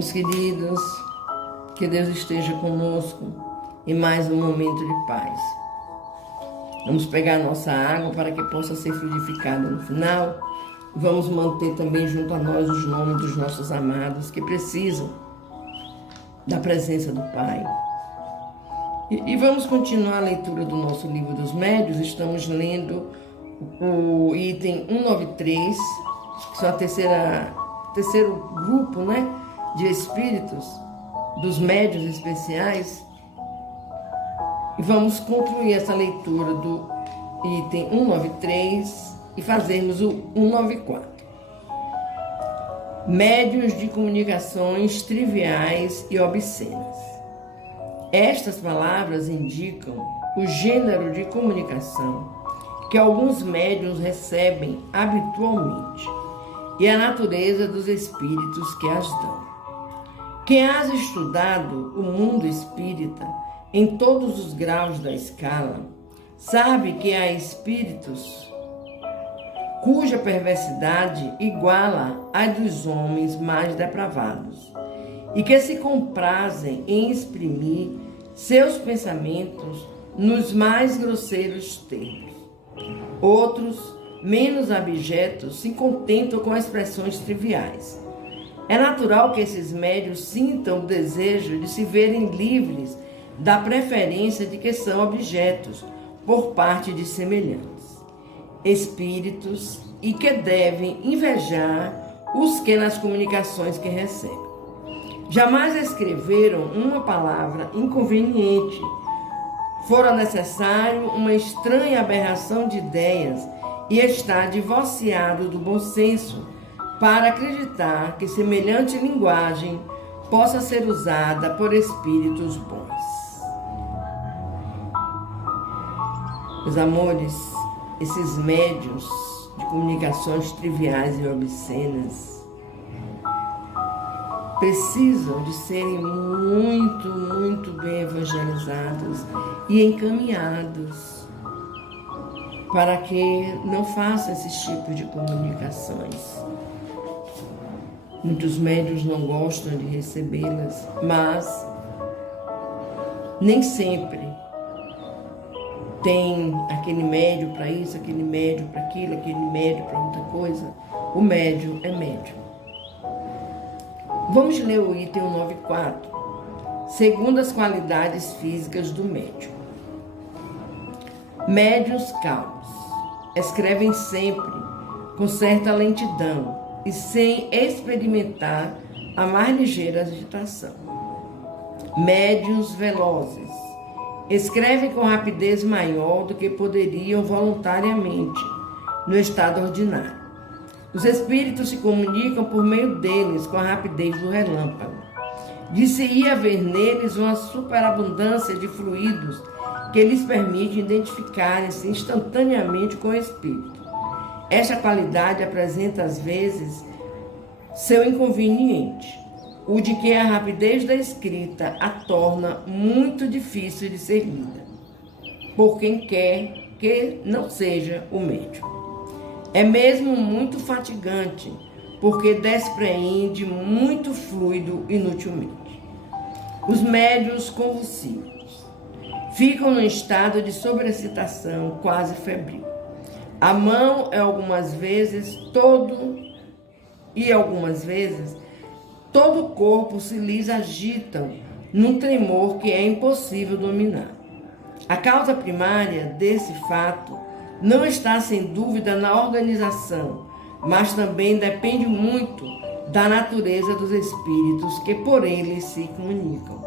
Meus queridos, que Deus esteja conosco em mais um momento de paz. Vamos pegar a nossa água para que possa ser fluidificada no final. Vamos manter também junto a nós os nomes dos nossos amados que precisam da presença do Pai. E vamos continuar a leitura do nosso livro dos médios. Estamos lendo o item 193, que são terceiro grupo, de espíritos, dos médios especiais. E vamos concluir essa leitura do item 193 e fazermos o 194. Médios de comunicações triviais e obscenas. Estas palavras indicam o gênero de comunicação que alguns médiuns recebem habitualmente e a natureza dos espíritos que as dão. Quem has estudado o mundo espírita em todos os graus da escala, sabe que há espíritos cuja perversidade iguala a dos homens mais depravados e que se comprazem em exprimir seus pensamentos nos mais grosseiros termos. Outros, menos abjetos, se contentam com expressões triviais. É natural que esses médios sintam o desejo de se verem livres da preferência de que são objetos por parte de semelhantes espíritos e que devem invejar os que nas comunicações que recebem. Jamais escreveram uma palavra inconveniente. Fora necessário uma estranha aberração de ideias e está divorciado do bom senso para acreditar que semelhante linguagem possa ser usada por espíritos bons. Meus amores, esses médios de comunicações triviais e obscenas precisam de serem muito bem evangelizados e encaminhados para que não façam esses tipos de comunicações. Muitos médiuns não gostam de recebê-las, mas nem sempre tem aquele médium para isso, aquele médium para aquilo, aquele médium para outra coisa. O médium é médium. Vamos ler o item 194, segundo as qualidades físicas do médium. Médiuns calmos escrevem sempre com certa lentidão e sem experimentar a mais ligeira agitação. Médiuns velozes escrevem com rapidez maior do que poderiam voluntariamente no estado ordinário. Os espíritos se comunicam por meio deles com a rapidez do relâmpago. Dir-se-ia haver neles uma superabundância de fluidos que lhes permite identificarem-se instantaneamente com o espírito. Esta qualidade apresenta às vezes seu inconveniente, o de que a rapidez da escrita a torna muito difícil de ser lida por quem quer que não seja o médium. É mesmo muito fatigante, porque despreende muito fluido inutilmente. Os médiuns convulsivos ficam num estado de sobreexcitação quase febril. A mão é algumas vezes todo o corpo se lhes agitam num tremor que é impossível dominar. A causa primária desse fato não está sem dúvida na organização, mas também depende muito da natureza dos espíritos que por eles se comunicam.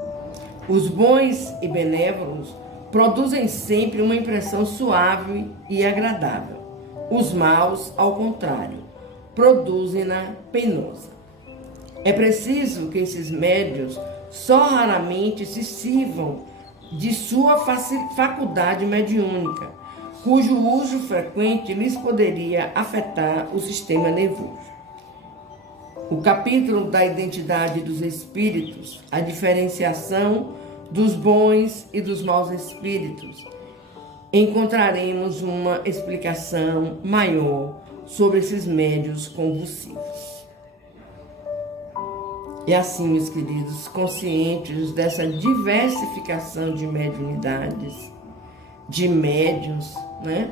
Os bons e benévolos produzem sempre uma impressão suave e agradável. Os maus, ao contrário, produzem-na penosa. É preciso que esses médios só raramente se sirvam de sua faculdade mediúnica, cujo uso frequente lhes poderia afetar o sistema nervoso. O capítulo da identidade dos espíritos, a diferenciação dos bons e dos maus espíritos, encontraremos uma explicação maior sobre esses médios convulsivos. E assim, meus queridos, conscientes dessa diversificação de mediunidades, de médiuns, né?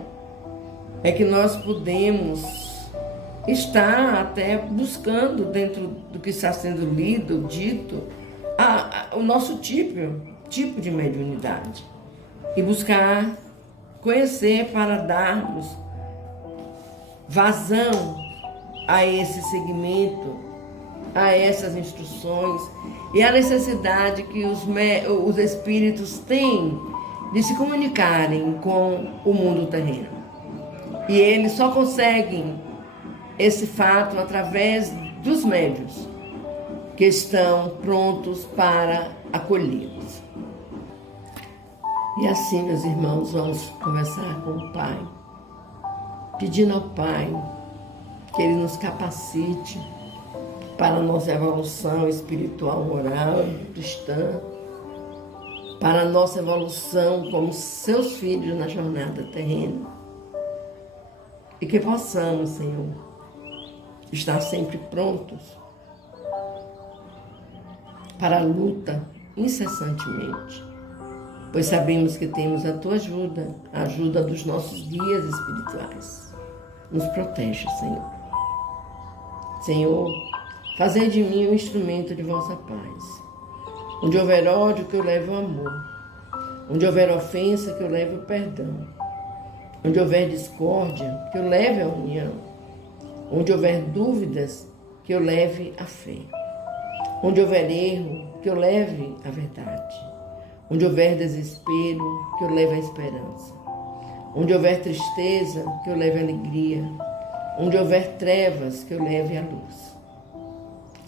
É que nós podemos estar até buscando, dentro do que está sendo lido, dito, o nosso tipo de mediunidade. E buscar conhecer para darmos vazão a esse segmento, a essas instruções e a necessidade que os espíritos têm de se comunicarem com o mundo terreno. E eles só conseguem esse fato através dos médiuns que estão prontos para acolhê-los. E assim, meus irmãos, vamos conversar com o Pai, pedindo ao Pai que Ele nos capacite para a nossa evolução espiritual, moral, cristã, para a nossa evolução como seus filhos na jornada terrena. E que possamos, Senhor, estar sempre prontos para a luta incessantemente, pois sabemos que temos a Tua ajuda, a ajuda dos nossos guias espirituais. Nos protege, Senhor. Senhor, fazei de mim um instrumento de vossa paz. Onde houver ódio, que eu leve o amor. Onde houver ofensa, que eu leve o perdão. Onde houver discórdia, que eu leve a união. Onde houver dúvidas, que eu leve a fé. Onde houver erro, que eu leve a verdade. Onde houver desespero, que eu leve a esperança. Onde houver tristeza, que eu leve a alegria. Onde houver trevas, que eu leve a luz.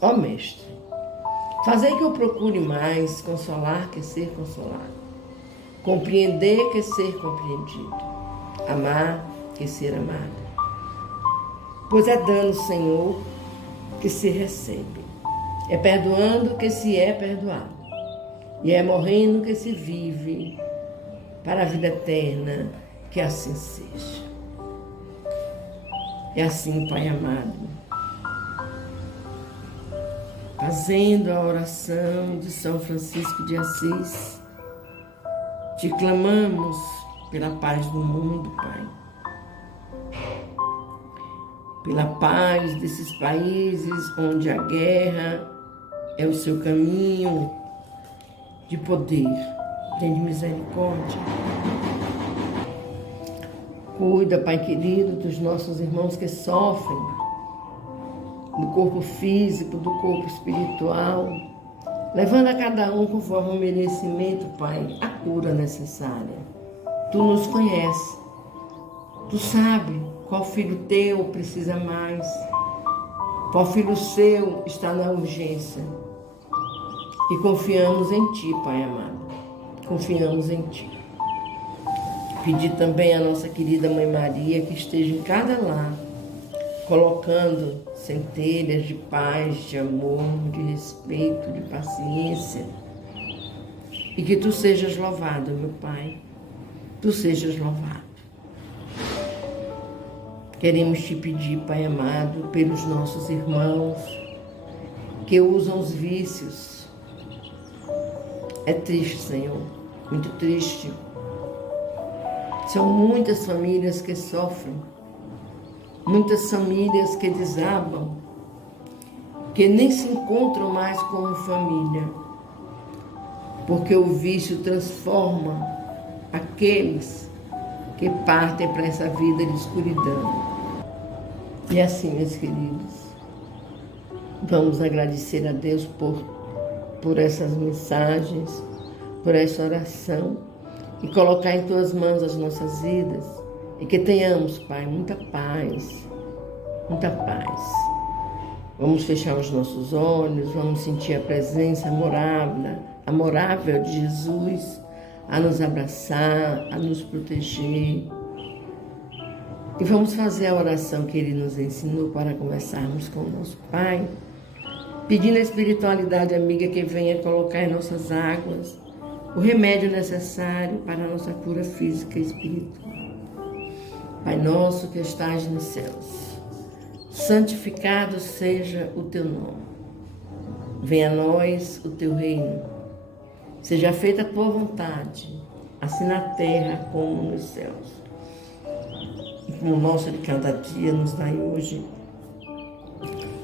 Ó Mestre, fazei que eu procure mais consolar que ser consolado, compreender que ser compreendido, amar que ser amado. Pois é dando, Senhor, que se recebe, é perdoando que se é perdoado, e é morrendo que se vive para a vida eterna, que assim seja. É assim, Pai amado, fazendo a oração de São Francisco de Assis, te clamamos pela paz do mundo, Pai. Pela paz desses países onde a guerra é o seu caminho de poder. Tem misericórdia. Cuida, Pai querido, dos nossos irmãos que sofrem do corpo físico, do corpo espiritual, levando a cada um conforme o merecimento, Pai, a cura necessária. Tu nos conheces, tu sabes qual filho teu precisa mais, qual filho seu está na urgência. E confiamos em Ti, Pai amado, confiamos em Ti. Pedir também à nossa querida Mãe Maria que esteja em cada lar, colocando centelhas de paz, de amor, de respeito, de paciência. E que Tu sejas louvado, meu Pai. Tu sejas louvado. Queremos Te pedir, Pai amado, pelos nossos irmãos que usam os vícios. É triste, Senhor, muito triste. São muitas famílias que sofrem, muitas famílias que desabam, que nem se encontram mais como família, porque o vício transforma aqueles que partem para essa vida de escuridão. E assim, meus queridos, vamos agradecer a Deus por essas mensagens, por essa oração, e colocar em Tuas mãos as nossas vidas, e que tenhamos, Pai, muita paz, muita paz. Vamos fechar os nossos olhos, vamos sentir a presença amorável de Jesus, a nos abraçar, a nos proteger. E vamos fazer a oração que Ele nos ensinou para conversarmos com o nosso Pai, pedindo a espiritualidade amiga que venha colocar em nossas águas o remédio necessário para a nossa cura física e espiritual. Pai nosso que estás nos céus, santificado seja o Teu nome. Venha a nós o teu reino. Seja feita a tua vontade, assim na terra como nos céus. E como o nosso de cada dia nos dai hoje.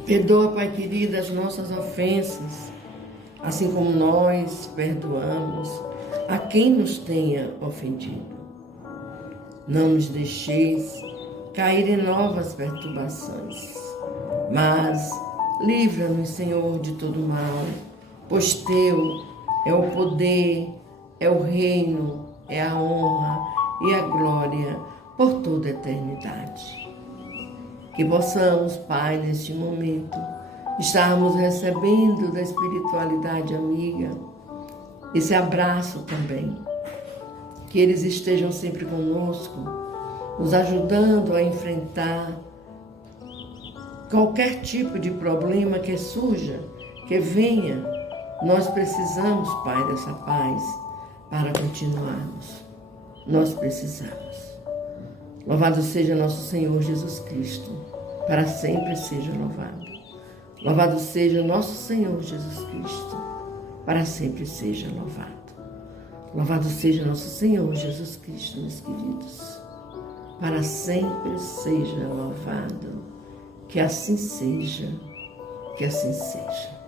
Perdoa, Pai querido, as nossas ofensas, assim como nós perdoamos a quem nos tenha ofendido. Não nos deixeis cair em novas perturbações, mas livra-nos, Senhor, de todo mal, pois teu é o poder, é o reino, é a honra e a glória por toda a eternidade. Que possamos, Pai, neste momento, estarmos recebendo da espiritualidade amiga esse abraço também. Que eles estejam sempre conosco, nos ajudando a enfrentar qualquer tipo de problema que surja, que venha. Nós precisamos, Pai, dessa paz para continuarmos. Nós precisamos. Louvado seja nosso Senhor Jesus Cristo, para sempre seja louvado. Louvado seja nosso Senhor Jesus Cristo, para sempre seja louvado. Louvado seja nosso Senhor Jesus Cristo, meus queridos, para sempre seja louvado. Que assim seja, que assim seja.